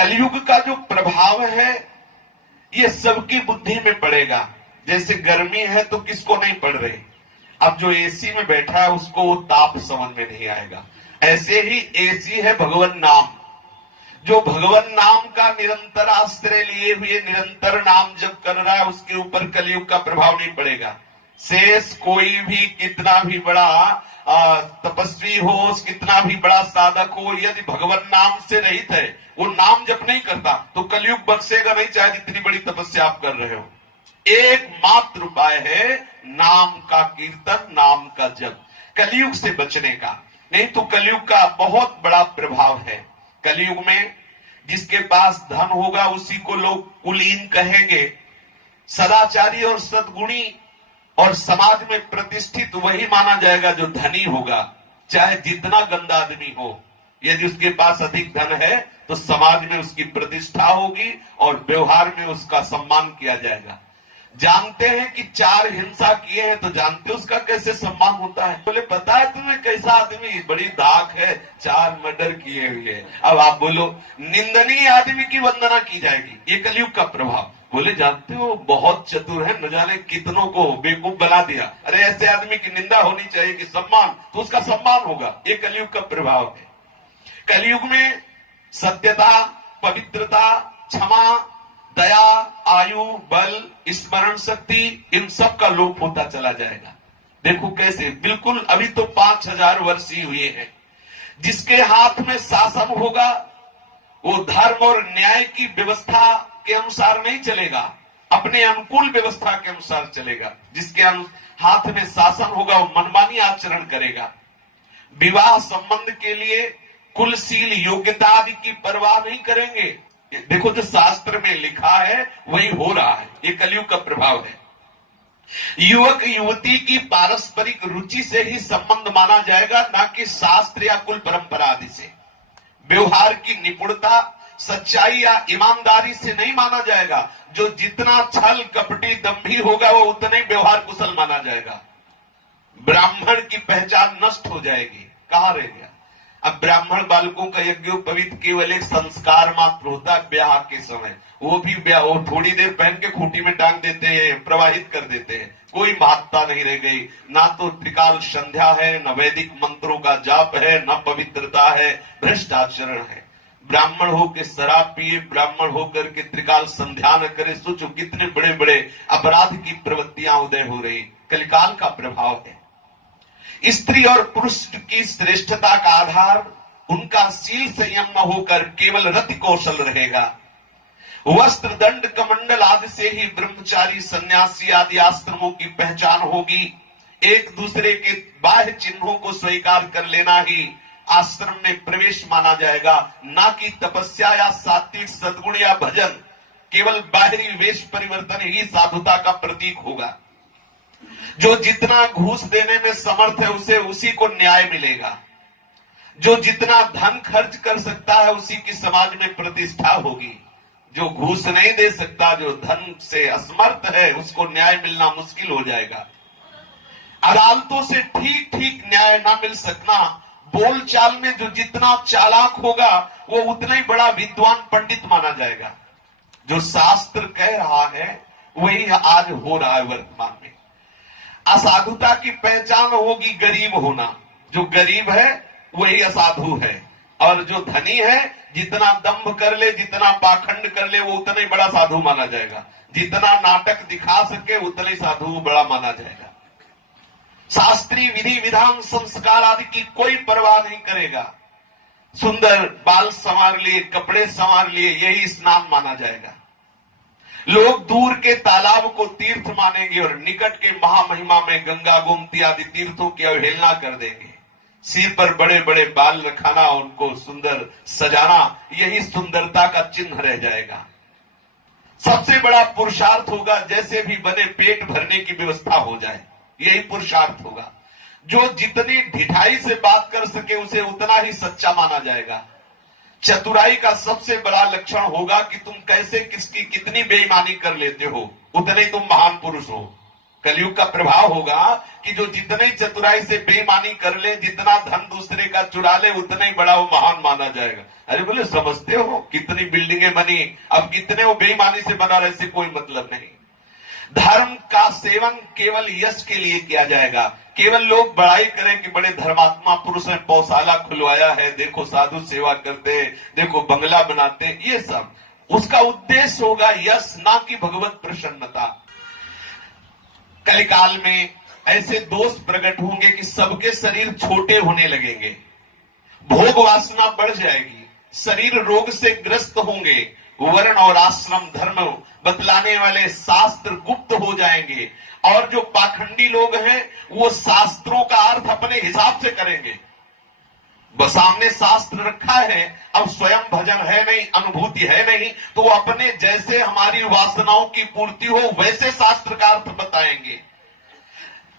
कलयुग का जो प्रभाव है ये सबकी बुद्धि में पड़ेगा। जैसे गर्मी है तो किसको नहीं पड़ रही, अब जो एसी में बैठा है उसको वो ताप समझ में नहीं आएगा। ऐसे ही एसी है भगवान नाम। जो भगवान नाम का निरंतर आश्रय लिए हुए निरंतर नाम जप कर रहा है उसके ऊपर कलयुग का प्रभाव नहीं पड़ेगा। शेष कोई भी कितना भी बड़ा तपस्वी हो, कितना भी बड़ा साधक हो, यदि भगवान नाम से रहित है, वो नाम जप नहीं करता तो कलयुग बख्शेगा नहीं, चाहे जितनी बड़ी तपस्या आप कर रहे हो। एकमात्र उपाय है नाम का कीर्तन, नाम का जप, कलयुग से बचने का। नहीं तो कलयुग का बहुत बड़ा प्रभाव है। कलयुग में जिसके पास धन होगा उसी को लोग कुलीन कहेंगे। सदाचारी और सद्गुणी और समाज में प्रतिष्ठित वही माना जाएगा जो धनी होगा, चाहे जितना गंदा आदमी हो। यदि उसके पास अधिक धन है तो समाज में उसकी प्रतिष्ठा होगी और व्यवहार में उसका सम्मान किया जाएगा। जानते हैं कि 4 हिंसा किए हैं तो जानते उसका कैसे सम्मान होता है। बोले पता है तुम्हें कैसा आदमी, बड़ी दाख है, 4 मर्डर किए हुए। अब आप बोलो निंदनीय आदमी की वंदना की जाएगी, ये कलयुग का प्रभाव। बोले जानते हो बहुत चतुर है, न जाने कितनों को बेवकूफ बना दिया। अरे ऐसे आदमी की निंदा होनी चाहिए कि सम्मान, तो उसका सम्मान होगा। ये कलयुग का प्रभाव है। कलयुग में सत्यता, पवित्रता, क्षमा, दया, आयु, बल, स्मरण शक्ति, इन सब का लोप होता चला जाएगा। देखो कैसे, बिल्कुल अभी तो 5000 वर्ष ही हुए हैं। जिसके हाथ में शासन होगा वो धर्म और न्याय की व्यवस्था के अनुसार नहीं चलेगा, अपने अनुकूल व्यवस्था के अनुसार चलेगा। जिसके हाथ में शासन होगा वो मनमानी आचरण करेगा। विवाह संबंध के लिए कुलशील योग्यता आदि की परवाह नहीं करेंगे। देखो जो शास्त्र में लिखा है वही हो रहा है, ये कलयुग का प्रभाव है। युवक युवती की पारस्परिक रुचि से ही संबंध माना जाएगा, ना कि शास्त्र या कुल परंपरा आदि से। व्यवहार की निपुणता, सच्चाई या ईमानदारी से नहीं माना जाएगा। जो जितना छल कपटी दंभी होगा वो उतना ही व्यवहार कुशल माना जाएगा। ब्राह्मण की पहचान नष्ट हो जाएगी, कहां रह गया। अब ब्राह्मण बालकों का यज्ञोपवीत केवल एक संस्कार मात्र होता है ब्याह के समय। वो भी वो थोड़ी देर पहन के खूंटी में टांग देते हैं, प्रवाहित कर देते हैं। कोई महत्ता नहीं रह गई, ना तो त्रिकाल संध्या है, न वैदिक मंत्रों का जाप है, न पवित्रता है, भ्रष्ट आचरण है। ब्राह्मण होकर शराब पिए, ब्राह्मण होकर के त्रिकाल संध्या न करे, सोचो कितने बड़े बड़े अपराध की प्रवृत्तियां उदय हो रही। कलिकाल का प्रभाव है। स्त्री और पुरुष की श्रेष्ठता का आधार उनका शील संयम न होकर केवल रति कौशल रहेगा। वस्त्र, दंड, कमंडल आदि से ही ब्रह्मचारी, सन्यासी आदि आश्रमों की पहचान होगी। एक दूसरे के बाह्य चिन्हों को स्वीकार कर लेना ही आश्रम में प्रवेश माना जाएगा, ना कि तपस्या या सात्विक सद्गुण या भजन। केवल बाहरी वेश परिवर्तन ही साधुता का प्रतीक होगा। जो जितना घूस देने में समर्थ है उसे उसी को न्याय मिलेगा। जो जितना धन खर्च कर सकता है उसी की समाज में प्रतिष्ठा होगी। जो घूस नहीं दे सकता, जो धन से असमर्थ है, उसको न्याय मिलना मुश्किल हो जाएगा। अदालतों से ठीक ठीक न्याय ना मिल सकना। बोलचाल में जो जितना चालाक होगा वो उतना ही बड़ा विद्वान पंडित माना जाएगा। जो शास्त्र कह रहा है वही आज हो रहा है वर्तमान में। असाधुता की पहचान होगी गरीब होना। जो गरीब है वही असाधु है, और जो धनी है जितना दंभ कर ले, जितना पाखंड कर ले, वो उतना ही बड़ा साधु माना जाएगा। जितना नाटक दिखा सके उतना ही साधु बड़ा माना जाएगा। शास्त्रीय विधि विधान संस्कार आदि की कोई परवाह नहीं करेगा। सुंदर बाल संवार लिए, कपड़े संवार लिए, यही स्नान माना जाएगा। लोग दूर के तालाब को तीर्थ मानेंगे और निकट के महामहिमा में गंगा, गोमती आदि तीर्थों की अवहेलना कर देंगे। सिर पर बड़े बड़े बाल रखाना, उनको सुंदर सजाना, यही सुंदरता का चिन्ह रह जाएगा। सबसे बड़ा पुरुषार्थ होगा जैसे भी बने पेट भरने की व्यवस्था हो जाए, यही पुरुषार्थ होगा। जो जितनी ढिठाई से बात कर सके उसे उतना ही सच्चा माना जाएगा। चतुराई का सबसे बड़ा लक्षण होगा कि तुम कैसे किसकी कितनी बेईमानी कर लेते हो, उतने ही तुम महान पुरुष हो। कलयुग का प्रभाव होगा कि जो जितने चतुराई से बेईमानी कर ले, जितना धन दूसरे का चुरा ले, उतना ही बड़ा वो महान माना जाएगा। अरे बोले समझते हो कितनी बिल्डिंगें बनी, अब कितने वो बेईमानी से बना रहे, इससे कोई मतलब नहीं। धर्म का सेवन केवल यश के लिए किया जाएगा, केवल लोग बड़ाई करें कि बड़े धर्मात्मा पुरुष हैं, पौशाला खुलवाया है, देखो साधु सेवा करते हैं, देखो बंगला बनाते हैं, ये सब उसका उद्देश्य होगा यश, ना कि भगवत प्रसन्नता। कलिकाल में ऐसे दोष प्रकट होंगे कि सबके शरीर छोटे होने लगेंगे, भोग वासना बढ़ जाएगी, शरीर रोग से ग्रस्त होंगे, वर्ण और आश्रम धर्म बतलाने वाले शास्त्र गुप्त हो जाएंगे, और जो पाखंडी लोग हैं वो शास्त्रों का अर्थ अपने हिसाब से करेंगे। सामने शास्त्र रखा है, अब स्वयं भजन है नहीं, अनुभूति है नहीं, तो वो अपने जैसे हमारी वासनाओं की पूर्ति हो वैसे शास्त्र का अर्थ बताएंगे।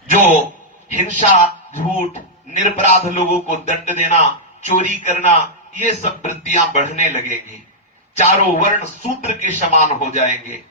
जो हिंसा, झूठ, निरपराध लोगों को दंड देना, चोरी करना, ये सब वृत्तियां बढ़ने लगेंगी। चारों वर्ण शूद्र के समान हो जाएंगे,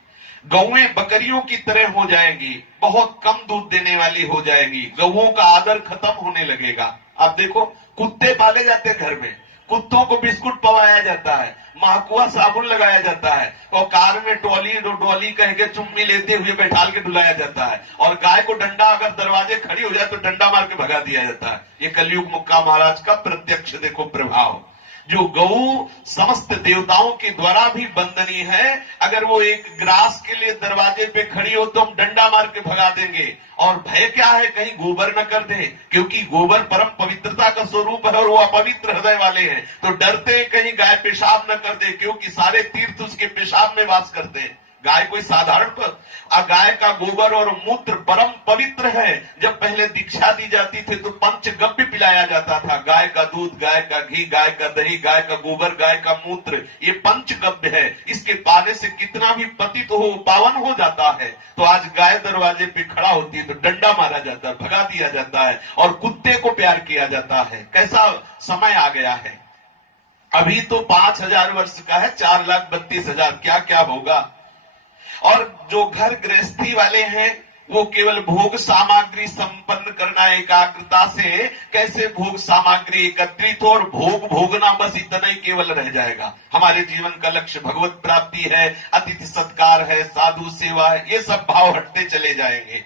गौएं बकरियों की तरह हो जाएंगी, बहुत कम दूध देने वाली हो जाएगी, गौओं का आदर खत्म होने लगेगा। आप देखो कुत्ते पाले जाते हैं घर में, कुत्तों को बिस्कुट पवाया जाता है, महकुआ साबुन लगाया जाता है, और कार में डोली कह के चुम्मी लेते हुए बैठाल के डुलाया जाता है, और गाय को डंडा अगर दरवाजे खड़ी हो जाए तो डंडा मार के भगा दिया जाता है। ये कलयुग मुक्का महाराज का प्रत्यक्ष देखो प्रभाव। जो गऊ समस्त देवताओं के द्वारा भी वंदनीय है, अगर वो एक ग्रास के लिए दरवाजे पे खड़ी हो तो हम डंडा मार के भगा देंगे। और भय क्या है, कहीं गोबर न कर दे, क्योंकि गोबर परम पवित्रता का स्वरूप है और वो अपवित्र हृदय वाले हैं, तो डरते हैं कहीं गाय पेशाब न कर दे, क्योंकि सारे तीर्थ उसके पेशाब में वास करते हैं। गाय कोई साधारण गाय का गोबर और मूत्र परम पवित्र है। जब पहले दीक्षा दी जाती थी तो पंचगव्य पिलाया जाता था, गाय का दूध, गाय का घी, गाय का दही, गाय का गोबर, गाय का मूत्र, ये पंचगव्य है। इसके पाने से कितना भी पतित हो पावन हो जाता है। तो आज गाय दरवाजे पे खड़ा होती है तो डंडा मारा जाता है, भगा दिया जाता है, और कुत्ते को प्यार किया जाता है। कैसा समय आ गया है। अभी तो 5,000 वर्ष का है, 4,32,000, क्या क्या होगा। और जो घर गृहस्थी वाले हैं वो केवल भोग सामग्री संपन्न करना, एकाग्रता से कैसे भोग सामग्री एकत्रित हो और भोग भोगना, बस इतना ही केवल रह जाएगा। हमारे जीवन का लक्ष्य भगवत प्राप्ति है, अतिथि सत्कार है, साधु सेवा है, ये सब भाव हटते चले जाएंगे।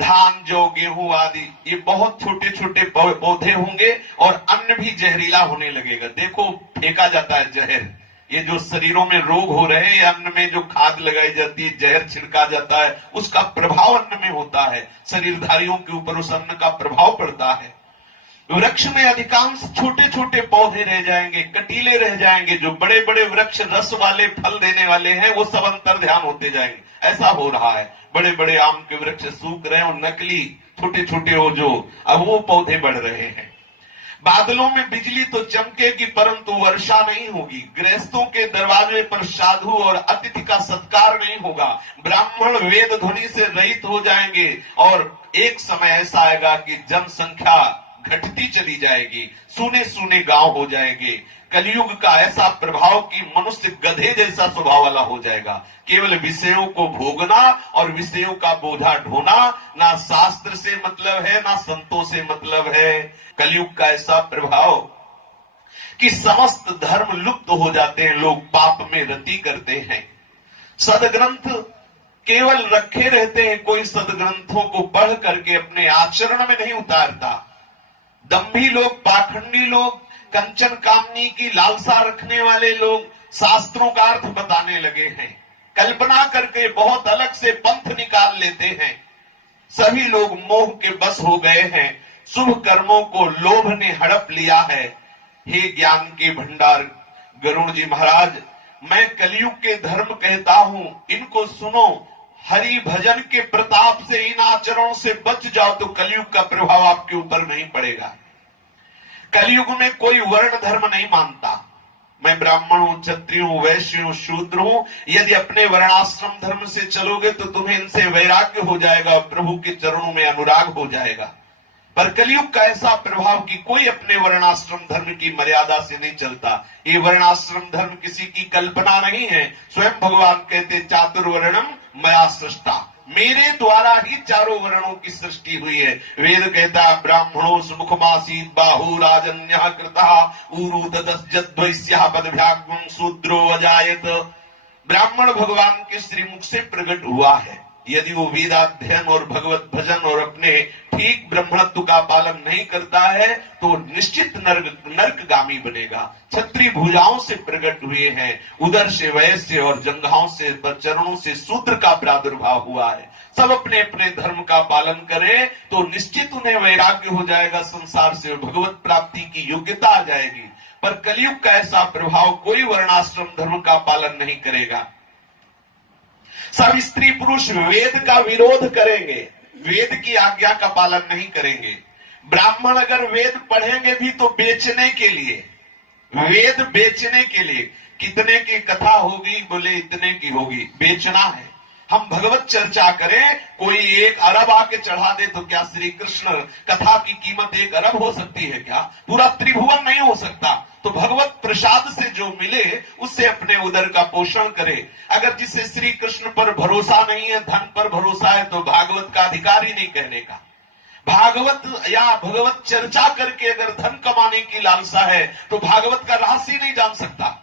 धान, जौ, गेहूं आदि ये बहुत छोटे छोटे पौधे होंगे और अन्न भी जहरीला होने लगेगा। देखो फेंका जाता है जहर, ये जो शरीरों में रोग हो रहे हैं, अन्न में जो खाद लगाई जाती है, जहर छिड़का जाता है, उसका प्रभाव अन्न में होता है, शरीरधारियों के ऊपर उस अन्न का प्रभाव पड़ता है। वृक्ष में अधिकांश छोटे छोटे पौधे रह जाएंगे, कटीले रह जाएंगे। जो बड़े बड़े वृक्ष रस वाले फल देने वाले हैं वो सब अंतर ध्यान होते जाएंगे। ऐसा हो रहा है, बड़े बड़े आम के वृक्ष सूख रहे हैं और नकली छोटे छोटे हो जो अब वो पौधे बढ़ रहे हैं। बादलों में बिजली तो चमकेगी परंतु वर्षा नहीं होगी। गृहस्थों के दरवाजे पर साधु और अतिथि का सत्कार नहीं होगा। ब्राह्मण वेद ध्वनि से रहित हो जाएंगे और एक समय ऐसा आएगा कि जनसंख्या घटती चली जाएगी, सूने सूने गांव हो जाएंगे। कलयुग का ऐसा प्रभाव कि मनुष्य गधे जैसा स्वभाव वाला हो जाएगा, केवल विषयों को भोगना और विषयों का बोझा ढोना, ना शास्त्र से मतलब है ना संतों से मतलब है। कलयुग का ऐसा प्रभाव कि समस्त धर्म लुप्त हो जाते हैं, लोग पाप में रति करते हैं। सदग्रंथ केवल रखे रहते हैं, कोई सदग्रंथों को पढ़ करके अपने आचरण में नहीं उतारता। दंभी लोग, पाखंडी लोग, कंचन कामनी की लालसा रखने वाले लोग शास्त्रों का अर्थ बताने लगे हैं, कल्पना करके बहुत अलग से पंथ निकाल लेते हैं। सभी लोग मोह के बस हो गए हैं, शुभ कर्मों को लोभ ने हड़प लिया है। हे ज्ञान के भंडार गरुण जी महाराज, मैं कलयुग के धर्म कहता हूं, इनको सुनो। हरि भजन के प्रताप से इन आचरणों से बच जाओ तो कलयुग का प्रभाव आपके ऊपर नहीं पड़ेगा। कलयुग में कोई वर्ण धर्म नहीं मानता। मैं ब्राह्मण हूं, क्षत्रिय हूं, वैश्य हूं, शूद्र हूं, यदि अपने वर्णाश्रम धर्म से चलोगे तो तुम्हें इनसे वैराग्य हो जाएगा, प्रभु के चरणों में अनुराग हो जाएगा। पर कलयुग का ऐसा प्रभाव कि कोई अपने वर्णाश्रम धर्म की मर्यादा से नहीं चलता। ये वर्णाश्रम धर्म किसी की कल्पना नहीं है, स्वयं भगवान कहते चातुर्वर्णम मया सृष्टा, मेरे द्वारा ही चारों वर्णों की सृष्टि हुई है। वेद कहता है ब्राह्मणो सुमुखमासीत बाहु राजन्यः कृतः ऊरु ततश्चद्वैस्यः पदभ्यागं शूद्रो अजायत। ब्राह्मण भगवान के श्रीमुख से प्रकट हुआ है। यदि वो वेदाध्ययन और भगवत भजन और अपने ठीक ब्रह्मत्व का पालन नहीं करता है तो निश्चित नरकगामी बनेगा। क्षत्रिय भुजाओं से प्रकट हुए हैं, उदर से वैश्य और जंघाओं से चरणों से शूद्र का प्रादुर्भाव हुआ है। सब अपने अपने धर्म का पालन करें तो निश्चित उन्हें वैराग्य हो जाएगा, संसार से भगवत प्राप्ति की योग्यता आ जाएगी। पर कलयुग का ऐसा प्रभाव, कोई वर्णाश्रम धर्म का पालन नहीं करेगा। सब स्त्री पुरुष वेद का विरोध करेंगे, वेद की आज्ञा का पालन नहीं करेंगे। ब्राह्मण अगर वेद पढ़ेंगे भी तो बेचने के लिए, वेद बेचने के लिए। कितने की कथा होगी, बोले इतने की होगी, बेचना है। हम भगवत चर्चा करें, कोई 1 अरब आके चढ़ा दे तो क्या श्री कृष्ण कथा की कीमत 1 अरब हो सकती है क्या? पूरा त्रिभुवन नहीं हो सकता। तो भगवत प्रसाद से जो मिले उससे अपने उदर का पोषण करे। अगर जिसे श्री कृष्ण पर भरोसा नहीं है, धन पर भरोसा है, तो भागवत का अधिकार ही नहीं कहने का। भागवत या भगवत चर्चा करके अगर धन कमाने की लालसा है तो भागवत का रहस्य नहीं जान सकता।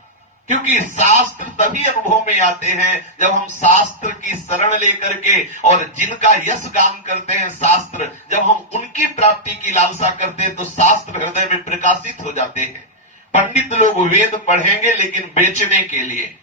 क्योंकि शास्त्र तभी अनुभव में आते हैं जब हम शास्त्र की शरण लेकर के, और जिनका यश गान करते हैं शास्त्र, जब हम उनकी प्राप्ति की लालसा करते हैं तो शास्त्र हृदय में प्रकाशित हो जाते हैं। पंडित लोग वेद पढ़ेंगे लेकिन बेचने के लिए।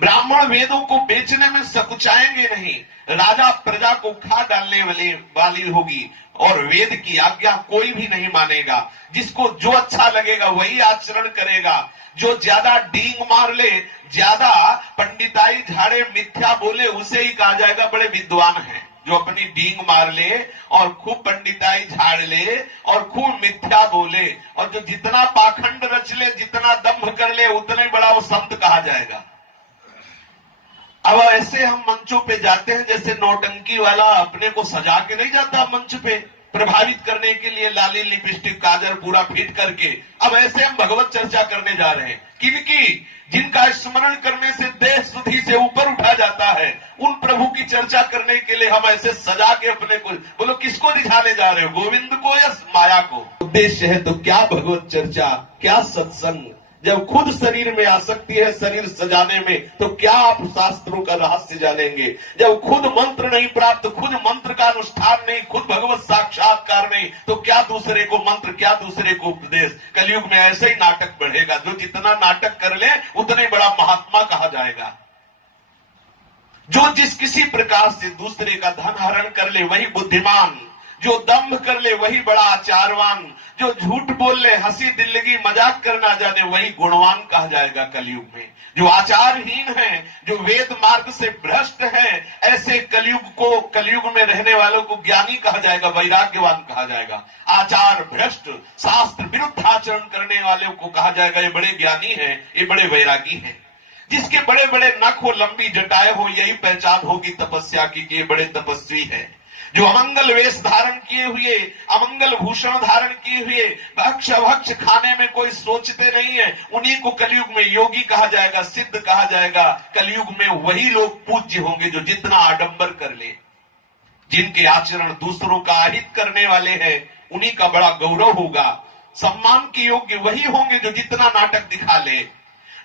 ब्राह्मण वेदों को बेचने में सकुचाएंगे नहीं। राजा प्रजा को खा डालने वाली होगी और वेद की आज्ञा कोई भी नहीं मानेगा। जिसको जो अच्छा लगेगा वही आचरण करेगा। जो ज्यादा डींग मार ले, ज्यादा पंडिताई झाड़े, मिथ्या बोले, उसे ही कहा जाएगा बड़े विद्वान हैं। जो अपनी डींग मार ले और खूब पंडिताई झाड़ ले और खूब मिथ्या बोले, और जो जितना पाखंड रच ले, जितना दम्भ कर ले, उतना ही बड़ा वो संत कहा जाएगा। अब ऐसे हम मंचों पे जाते हैं जैसे नौटंकी वाला अपने को सजा के नहीं जाता मंच पे, प्रभावित करने के लिए लाली लिपस्टिक काजल पूरा फिट करके। अब ऐसे हम भगवत चर्चा करने जा रहे हैं। किनकी? जिनका स्मरण करने से देह सुधि से ऊपर उठा जाता है, उन प्रभु की चर्चा करने के लिए हम ऐसे सजा के अपने को, बोलो किसको रिझाने जा रहे हो, गोविंद को या माया को? उद्देश्य है तो क्या भगवत चर्चा, क्या सत्संग। जब खुद शरीर में आसक्ति है शरीर सजाने में, तो क्या आप शास्त्रों का रहस्य जानेंगे? जब खुद मंत्र नहीं प्राप्त, खुद मंत्र का अनुष्ठान नहीं, खुद भगवत साक्षात्कार नहीं, तो क्या दूसरे को मंत्र, क्या दूसरे को उपदेश। कलयुग में ऐसे ही नाटक बढ़ेगा। जो जितना नाटक कर ले उतने बड़ा महात्मा कहा जाएगा। जो जिस किसी प्रकार से दूसरे का धन हरण कर ले वही बुद्धिमान, जो दम्भ कर ले वही बड़ा आचारवान, जो झूठ बोल ले, हंसी दिल्लगी मजाक करना जाने वही गुणवान कहा जाएगा कलयुग में। जो आचारहीन है, जो वेद मार्ग से भ्रष्ट है, ऐसे कलयुग में रहने वालों को ज्ञानी कहा जाएगा, वैराग्यवान कहा जाएगा। आचार भ्रष्ट, शास्त्र विरुद्ध आचरण करने वाले को कहा जाएगा ये बड़े ज्ञानी है, ये बड़े वैरागी है। जिसके बड़े बड़े नख हो, लंबी जटाएं हो, यही पहचान होगी तपस्या की कि ये बड़े तपस्वी है। जो अमंगल वेश धारण किए हुए, अमंगल भूषण धारण किए हुए, भक्ष अभक्ष खाने में कोई सोचते नहीं है, उन्हीं को कलयुग में योगी कहा जाएगा, सिद्ध कहा जाएगा। कलयुग में वही लोग पूज्य होंगे जो जितना आडंबर कर ले। जिनके आचरण दूसरों का अहित करने वाले हैं, उन्हीं का बड़ा गौरव होगा। सम्मान के योग्य वही होंगे जो जितना नाटक दिखा ले।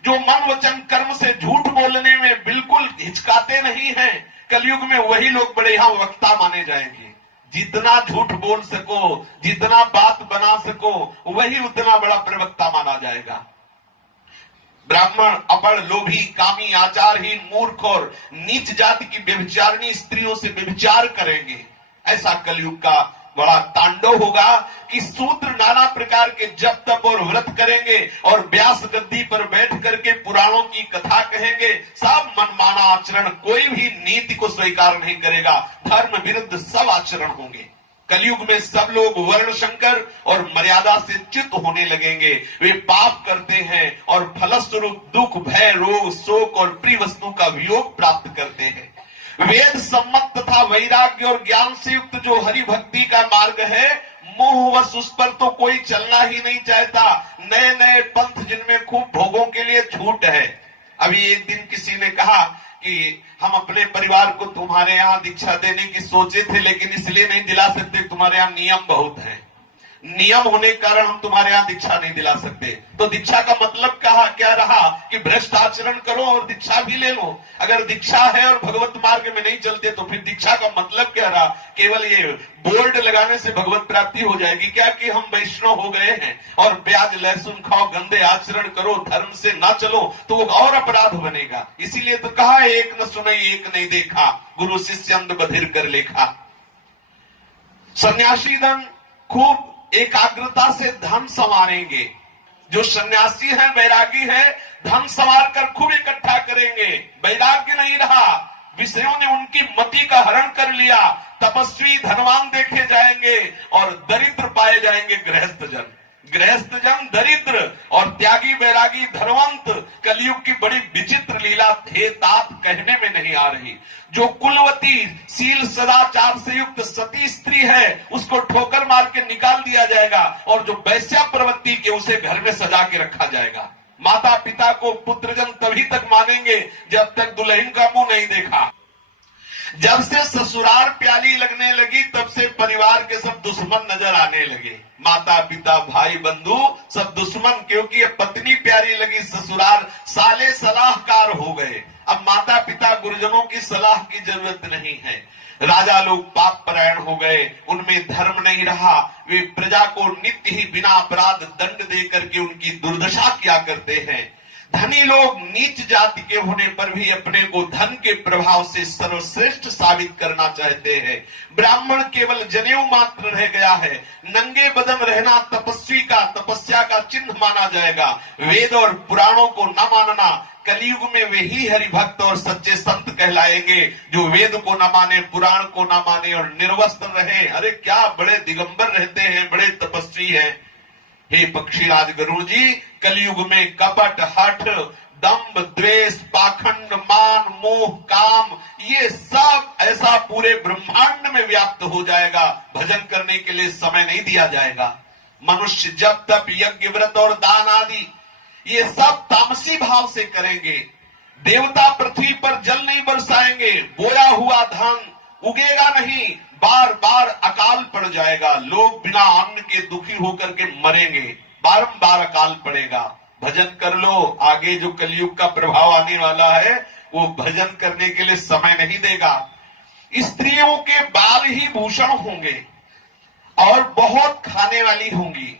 जो मन वचन कर्म से झूठ बोलने में बिल्कुल हिचकाते नहीं है, कलयुग में वही लोग बड़े यहां वक्ता माने जाएंगे। जितना झूठ बोल सको, जितना बात बना सको, वही उतना बड़ा प्रवक्ता माना जाएगा। ब्राह्मण अपड़, लोभी, कामी, आचारहीन, मूर्ख और नीच जाति की व्यभिचारिणी स्त्रियों से व्यभिचार करेंगे। ऐसा कलयुग का बड़ा तांडव होगा कि शूद्र नाना प्रकार के जप तप और व्रत करेंगे और व्यास गद्दी पर बैठ करके पुराणों की कथा कहेंगे। सब मनमाना आचरण, कोई भी नीति को स्वीकार नहीं करेगा। धर्म विरुद्ध सब आचरण होंगे। कलयुग में सब लोग वर्ण संकर और मर्यादा से च्युत होने लगेंगे। वे पाप करते हैं और फलस्वरूप दुख, भय, रोग, शोक और प्रिय वस्तु का वियोग प्राप्त करते हैं। वेद सम्मत तथा वैराग्य और ज्ञान से युक्त जो हरि भक्ति का मार्ग है, मोहवश उस पर तो कोई चलना ही नहीं चाहता। नए नए पंथ जिनमें खूब भोगों के लिए छूट है। अभी एक दिन किसी ने कहा कि कि हम अपने परिवार को तुम्हारे यहाँ दीक्षा देने की सोचे थे, लेकिन इसलिए नहीं दिला सकते, तुम्हारे यहाँ नियम बहुत हैं, नियम होने के कारण हम तुम्हारे यहाँ दीक्षा नहीं दिला सकते। तो दीक्षा का मतलब क्या रहा कि भ्रष्ट आचरण करो और दीक्षा भी ले लो। अगर दीक्षा है और भगवत मार्ग में नहीं चलते तो फिर दीक्षा का मतलब क्या रहा? केवल ये बोर्ड लगाने से भगवत प्राप्ति हो जाएगी क्या कि हम वैष्णव हो गए हैं और प्याज लहसुन खाओ, गंदे आचरण करो, धर्म से ना चलो तो वो और अपराध बनेगा। इसीलिए तो कहा, एक न सुने एक नहीं देखा, गुरु शिष्य अंध बधिर कर लेखा। सन्यासी धन खूब एकाग्रता से धन संवारेंगे। जो सन्यासी है, वैरागी है, धन संवार कर खूब इकट्ठा करेंगे। वैराग्य नहीं रहा, विषयों ने उनकी मति का हरण कर लिया। तपस्वी धनवान देखे जाएंगे और दरिद्र पाए जाएंगे गृहस्थ जन। गृहस्थ जन दरिद्र और त्यागी वैरागी धनवंत। कलयुग की बड़ी विचित्र लीला थे तात कहने में नहीं आ रही। जो कुलवती शील सदाचार से युक्त सती स्त्री है उसको ठोकर मार के निकाल दिया जाएगा और जो वैश्या प्रवृत्ति के उसे घर में सजा के रखा जाएगा। माता पिता को पुत्रजन तभी तक मानेंगे जब तक दुल्हन का मुंह नहीं देखा। जब से ससुराल प्याली लगने लगी तब से परिवार के सब दुश्मन नजर आने लगे। माता पिता भाई बंधु सब दुश्मन, क्योंकि ये पत्नी प्यारी लगी, ससुराल साले सलाहकार हो गए। अब माता पिता गुरुजनों की सलाह की जरूरत नहीं है। राजा लोग पाप परायण हो गए, उनमें धर्म नहीं रहा। वे प्रजा को नित्य ही बिना अपराध दंड दे करके उनकी दुर्दशा किया करते हैं। धनी लोग नीच जाति के होने पर भी अपने को धन के प्रभाव से सर्वश्रेष्ठ साबित करना चाहते हैं। ब्राह्मण केवल जनेऊ मात्र रह गया है। नंगे बदन रहना तपस्वी का तपस्या का चिन्ह माना जाएगा। वेद और पुराणों को न मानना, कलयुग में वे ही हरिभक्त और सच्चे संत कहलाएंगे जो वेद को न माने, पुराण को न माने और निर्वस्त्र रहे। अरे क्या बड़े दिगंबर रहते हैं, बड़े तपस्वी हैं। हे पक्षीराज गरुड़ जी, कलयुग में कपट, हठ, दंभ, द्वेष, पाखंड, मान, मोह, काम, ये सब ऐसा पूरे ब्रह्मांड में व्याप्त हो जाएगा, भजन करने के लिए समय नहीं दिया जाएगा। मनुष्य जब तप, यज्ञ, व्रत और दान आदि ये सब तामसी भाव से करेंगे। देवता पृथ्वी पर जल नहीं बरसाएंगे, बोया हुआ धान उगेगा नहीं, बार बार अकाल पड़ जाएगा। लोग बिना अन्न के दुखी होकर के मरेंगे, बारंबार अकाल पड़ेगा। भजन कर लो, आगे जो कलयुग का प्रभाव आने वाला है वो भजन करने के लिए समय नहीं देगा। स्त्रियों के बाल ही भूषण होंगे और बहुत खाने वाली होंगी।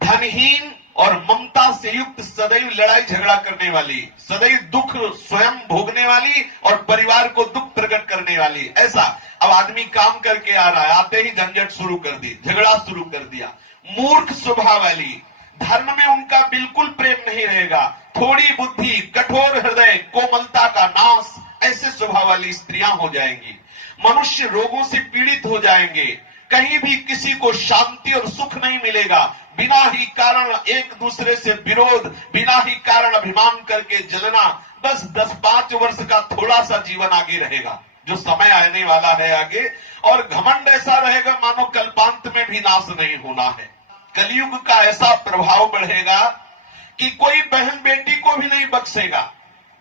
धनहीन और ममता से युक्त, सदैव लड़ाई झगड़ा करने वाली, सदैव दुख स्वयं भोगने वाली और परिवार को दुख प्रकट करने वाली। ऐसा अब आदमी काम करके आ रहा है, आते ही झंझट शुरू कर दी, झगड़ा शुरू कर दिया। मूर्ख स्वभाव वाली, धर्म में उनका बिल्कुल प्रेम नहीं रहेगा। थोड़ी बुद्धि, कठोर हृदय, कोमलता का नाश, ऐसे स्वभाव वाली स्त्रियां हो जाएंगी। मनुष्य रोगों से पीड़ित हो जाएंगे। कहीं भी किसी को शांति और सुख नहीं मिलेगा। बिना ही कारण एक दूसरे से विरोध, बिना ही कारण अभिमान करके जलना। बस 10-5 वर्ष का थोड़ा सा जीवन आगे रहेगा, जो समय आने वाला है आगे, और घमंड ऐसा रहेगा मानो कल्पांत में भी नाश नहीं होना है। कलयुग का ऐसा प्रभाव बढ़ेगा कि कोई बहन बेटी को भी नहीं बख्शेगा।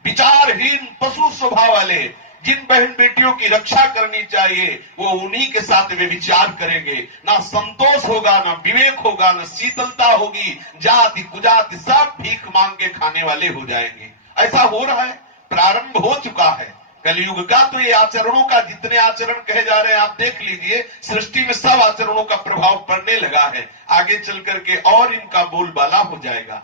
विचारहीन पशु स्वभाव वाले, जिन बहन बेटियों की रक्षा करनी चाहिए वो उन्हीं के साथ वे विचार करेंगे। ना संतोष होगा, ना विवेक होगा, ना शीतलता होगी। जाति कुजाति सब भीख मांग के खाने वाले हो जाएंगे। ऐसा हो रहा है, प्रारंभ हो चुका है कलयुग का। तो ये आचरणों का, जितने आचरण कहे जा रहे हैं आप देख लीजिए, सृष्टि में सब आचरणों का प्रभाव पड़ने लगा है। आगे चल करके और इनका बोलबाला हो जाएगा।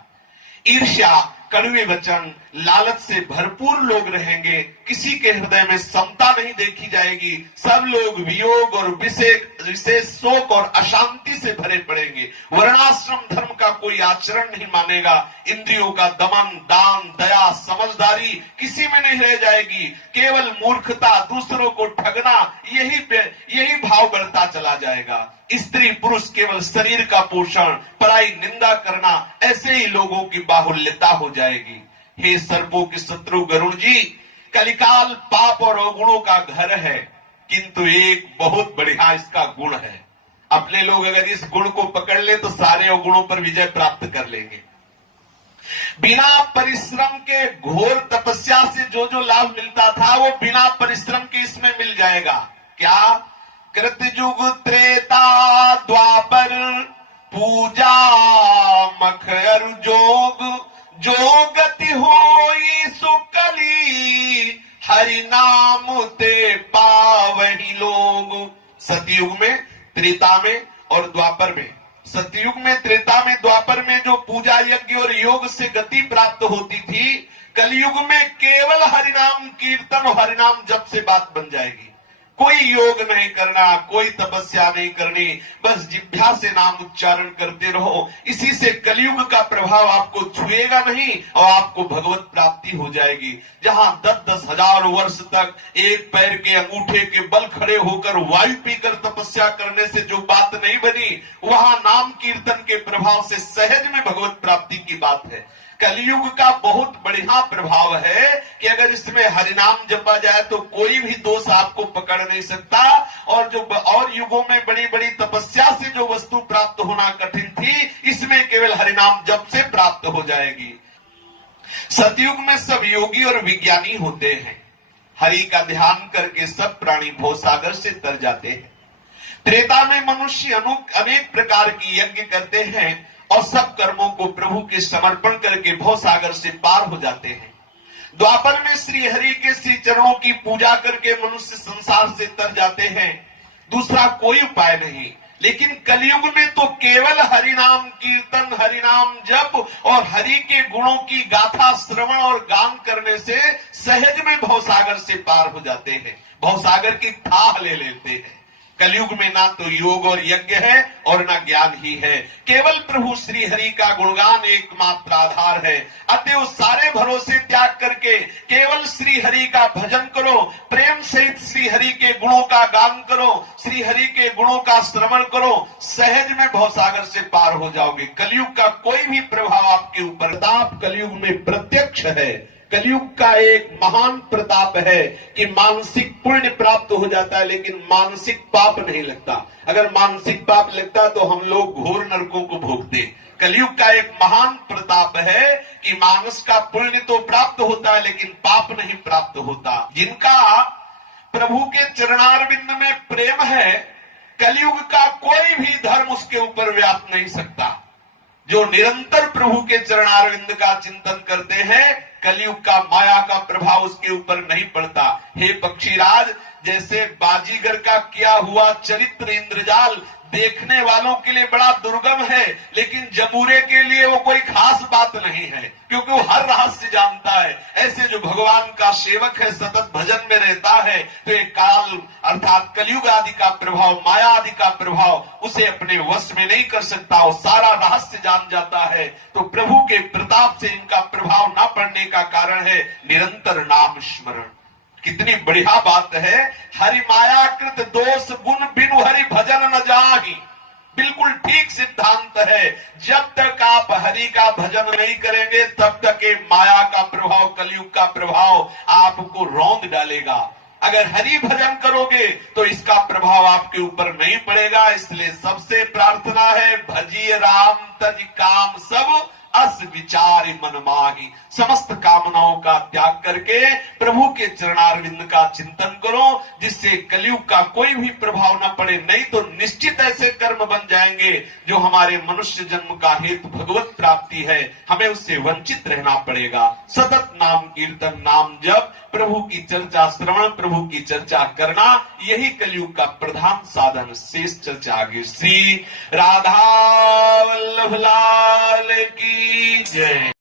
ईर्ष्या, कड़वे वचन, लालच से भरपूर लोग रहेंगे। किसी के हृदय में समता नहीं देखी जाएगी। सब लोग वियोग और विशेष शोक और अशांति से भरे पड़ेंगे। वर्णाश्रम धर्म का कोई आचरण नहीं मानेगा। इंद्रियों का दमन, दान, दया, समझदारी किसी में नहीं रह जाएगी। केवल मूर्खता, दूसरों को ठगना, यही भाव बढ़ता चला जाएगा। स्त्री पुरुष केवल शरीर का पोषण, पराई निंदा करना, ऐसे ही लोगों की बाहुल्यता हो जाएगी। हे सर्पों के शत्रु गरुड़ जी, कलिकाल पाप और अवगुणों का घर है, किंतु एक बहुत बढ़िया इसका गुण है। अपने लोग अगर इस गुण को पकड़ ले तो सारे अवगुणों पर विजय प्राप्त कर लेंगे। बिना परिश्रम के घोर तपस्या से जो जो लाभ मिलता था वो बिना परिश्रम के इसमें मिल जाएगा। क्या? कृतयुग त्रेता द्वापर पूजा मखर जोग, जो गति होई सुकली हरि नाम ते पावहि लोग। सतयुग में, त्रेता में और द्वापर में, सतयुग में, त्रेता में, द्वापर में जो पूजा यज्ञ और योग से गति प्राप्त होती थी, कलयुग में केवल हरिनाम कीर्तन और हरिनाम जप से बात बन जाएगी। कोई योग नहीं करना, कोई तपस्या नहीं करनी, बस जिह्वा से नाम उच्चारण करते रहो। इसी से कलयुग का प्रभाव आपको छुएगा नहीं और आपको भगवत प्राप्ति हो जाएगी। जहां 10-10 हजार वर्ष तक एक पैर के अंगूठे के बल खड़े होकर वायु पीकर तपस्या करने से जो बात नहीं बनी, वहां नाम कीर्तन के प्रभाव से सहज में भगवत प्राप्ति की बात है। कलयुग का बहुत बढ़िया प्रभाव है कि अगर इसमें हरिनाम जपा जाए तो कोई भी दोष आपको पकड़ नहीं सकता। और जो और युगों में बड़ी बड़ी तपस्या से जो वस्तु प्राप्त होना कठिन थी, इसमें केवल हरिनाम जप से प्राप्त हो जाएगी। सतयुग में सब योगी और विज्ञानी होते हैं। हरि का ध्यान करके सब प्राणी भवसागर से तर जाते हैं। त्रेता में मनुष्य अनेक प्रकार की यज्ञ करते हैं और सब कर्मों को प्रभु के समर्पण करके भवसागर से पार हो जाते हैं। द्वापर में श्री हरि के श्री चरणों की पूजा करके मनुष्य संसार से तर जाते हैं। दूसरा कोई उपाय नहीं। लेकिन कलयुग में तो केवल हरिनाम कीर्तन, हरिनाम जप और हरि के गुणों की गाथा श्रवण और गान करने से सहज में भवसागर से पार हो जाते हैं, भवसागर की थाह ले लेते हैं। कलयुग में ना तो योग और यज्ञ है और ना ज्ञान ही है, केवल प्रभु श्री हरि का गुणगान एकमात्र आधार है। अतएव सारे भरोसे त्याग करके केवल श्री हरि का भजन करो, प्रेम सहित श्री हरि के गुणों का गान करो, श्री हरि के गुणों का श्रवण करो, सहज में भवसागर से पार हो जाओगे। कलयुग का कोई भी प्रभाव आपके ऊपर, प्रताप कलयुग में प्रत्यक्ष है। कलयुग का एक महान प्रताप है कि मानसिक पुण्य प्राप्त हो जाता है लेकिन मानसिक पाप नहीं लगता। अगर मानसिक पाप लगता तो हम लोग घोर नरकों को भोगते। कलयुग का एक महान प्रताप है कि मानस का पुण्य तो प्राप्त होता है लेकिन पाप नहीं प्राप्त होता। जिनका प्रभु के चरणारविंद में प्रेम है, कलयुग का कोई भी धर्म उसके ऊपर व्याप नहीं सकता। जो निरंतर प्रभु के चरणारविंद का चिंतन करते हैं, कलयुग का माया का प्रभाव उसके ऊपर नहीं पड़ता। हे पक्षीराज, जैसे बाजीगर का किया हुआ चरित्र इंद्रजाल देखने वालों के लिए बड़ा दुर्गम है, लेकिन जबूरे के लिए वो कोई खास बात नहीं है क्योंकि वो हर रहस्य जानता है। ऐसे जो भगवान का सेवक है, सतत भजन में रहता है, तो ये काल अर्थात कलयुग आदि का प्रभाव, माया आदि का प्रभाव उसे अपने वश में नहीं कर सकता। वो सारा रहस्य जान जाता है। तो प्रभु के प्रताप से इनका प्रभाव न पड़ने का कारण है निरंतर नाम स्मरण। कितनी बढ़िया बात है। हरि माया कृत दोष गुण बिनु हरि भजन न जाहि। बिल्कुल ठीक सिद्धांत है। जब तक आप हरि का भजन नहीं करेंगे तब तक ये माया का प्रभाव, कलयुग का प्रभाव आपको रौंद डालेगा। अगर हरि भजन करोगे तो इसका प्रभाव आपके ऊपर नहीं पड़ेगा। इसलिए सबसे प्रार्थना है, भजिए राम तज काम सब अस विचार मन माही। समस्त कामनाओं का त्याग करके प्रभु के चरणारविंद का चिंतन करो, जिससे कलयुग का कोई भी प्रभाव न पड़े। नहीं तो निश्चित ऐसे कर्म बन जाएंगे जो हमारे मनुष्य जन्म का हेतु भगवत प्राप्ति है, हमें उससे वंचित रहना पड़ेगा। सतत नाम कीर्तन, नाम जप, प्रभु की चर्चा श्रवण, प्रभु की चर्चा करना, यही कलयुग का प्रधान साधन। शेष चर्चा आगे। श्री राधा वल्लभ लाल की जय।